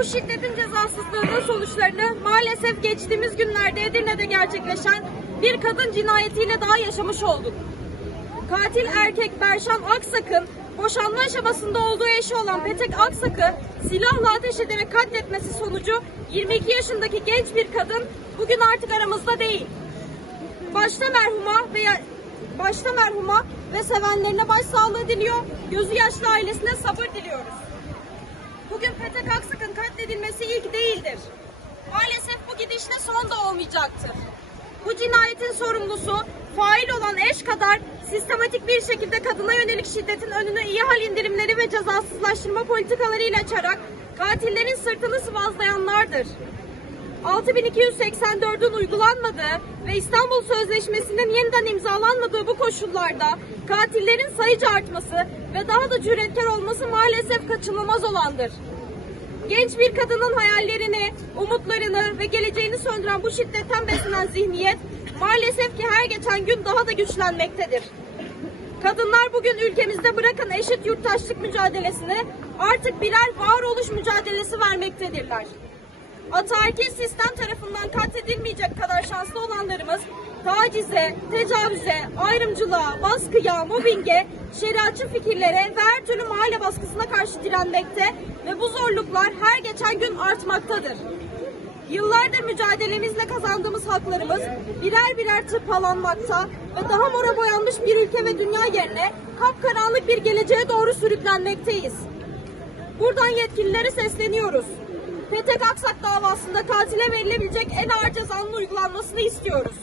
Bu şiddetin cezasızlığının sonuçlarını maalesef geçtiğimiz günlerde Edirne'de gerçekleşen bir kadın cinayetiyle daha yaşamış olduk. Katil erkek Berşan Aksak'ın boşanma aşamasında olduğu eşi olan Petek Aksak'ı silahla ateş ederek katletmesi sonucu 22 yaşındaki genç bir kadın bugün artık aramızda değil. Başta merhuma veya başta merhuma ve sevenlerine başsağlığı diliyor, gözü yaşlı ailesine sabır diliyoruz. Bugün Petek Aksak'ın katledilmesi ilk değildir. Maalesef bu gidişle son da olmayacaktır. Bu cinayetin sorumlusu fail olan eş kadar sistematik bir şekilde kadına yönelik şiddetin önünü iyi hal indirimleri ve cezasızlaştırma politikalarıyla açarak katillerin sırtını sıvazlayanlardır. 6284'ün uygulanmadığı ve İstanbul Sözleşmesi'nin yeniden imzalanmadığı bu koşullarda katillerin sayıca artması ve daha da cüretkar olması maalesef kaçınılmaz olandır. Genç bir kadının hayallerini, umutlarını ve geleceğini söndüren bu şiddetten beslenen zihniyet maalesef ki her geçen gün daha da güçlenmektedir. Kadınlar bugün ülkemizde bırakın eşit yurttaşlık mücadelesini artık birer varoluş mücadelesi vermektedirler. Ataerkil sistem tarafından katledilmeyecek kadar şanslı olanlarımız tacize, tecavüze, ayrımcılığa, baskıya, mobbinge, şeriatçı fikirlere ve her türlü mahalle baskısına karşı direnmekte ve bu zorluklar her geçen gün artmaktadır. Yıllardır mücadelemizle kazandığımız haklarımız birer birer tırpalanmakta ve daha mora boyanmış bir ülke ve dünya yerine kapkaranlık bir geleceğe doğru sürüklenmekteyiz. Buradan yetkililere sesleniyoruz. Petek Aksak davasında katile verilebilecek en ağır cezanın uygulanmasını istiyoruz.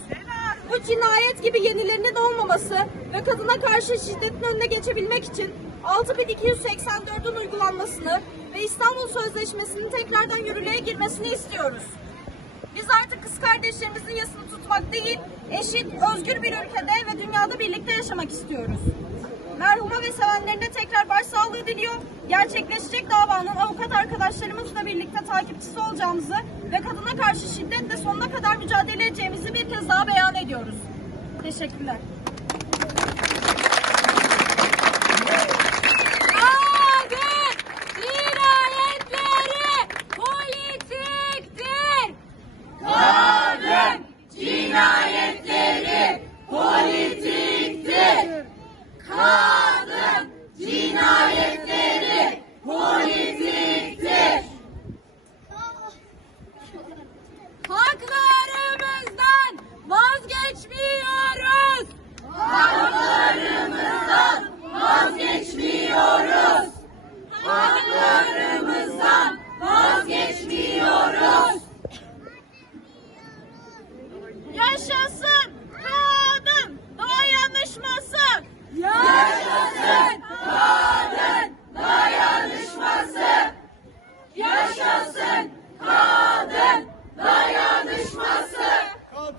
Bu cinayet gibi yenilerinin olmaması ve kadına karşı şiddetin önüne geçebilmek için 6284'ün uygulanmasını ve İstanbul Sözleşmesi'nin tekrardan yürürlüğe girmesini istiyoruz. Biz artık kız kardeşlerimizin yasını tutmak değil, eşit, özgür bir ülkede ve dünyada birlikte yaşamak istiyoruz. Merhuma ve sevenlerine tekrar başsağlığı diliyor. Gerçekleşecek davanın avukat arkadaşlarımızla birlikte takipçisi olacağımızı ve kadına karşı şiddetle sonuna kadar mücadele edeceğimizi bir kez daha beyan ediyoruz. Teşekkürler.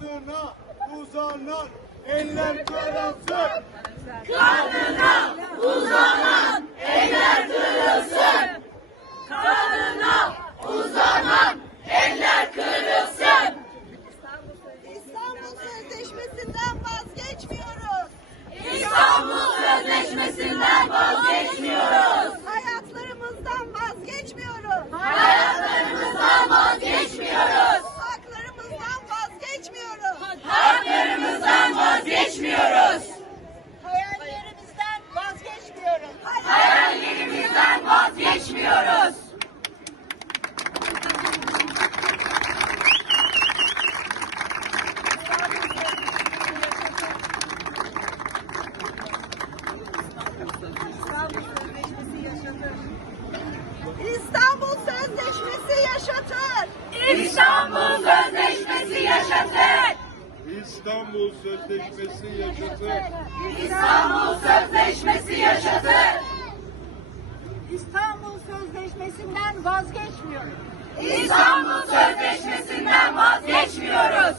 Kadına uzanan eller kırılsın. Kadına uzanan eller kırılsın. Kadına uzanan eller kırılsın. İstanbul Sözleşmesi'nden vazgeçmiyoruz. İstanbul Sözleşmesi'nden vazgeçmiyoruz. Hayatlarımızdan vazgeçmiyoruz. Hayatlarımızdan vazgeçmiyoruz. Haklarımızdan vazgeçmiyoruz. Haklarımızdan vazgeçmiyoruz. Hayallerimizden vazgeçmiyoruz. Hayallerimizden vazgeçmiyoruz. İstanbul Sözleşmesi yaşatır. İstanbul Sözleşmesi yaşasın. İstanbul Sözleşmesi yaşasın. İstanbul Sözleşmesi yaşasın. İstanbul Sözleşmesi'nden vazgeçmiyoruz. İstanbul Sözleşmesi'nden vazgeçmiyoruz.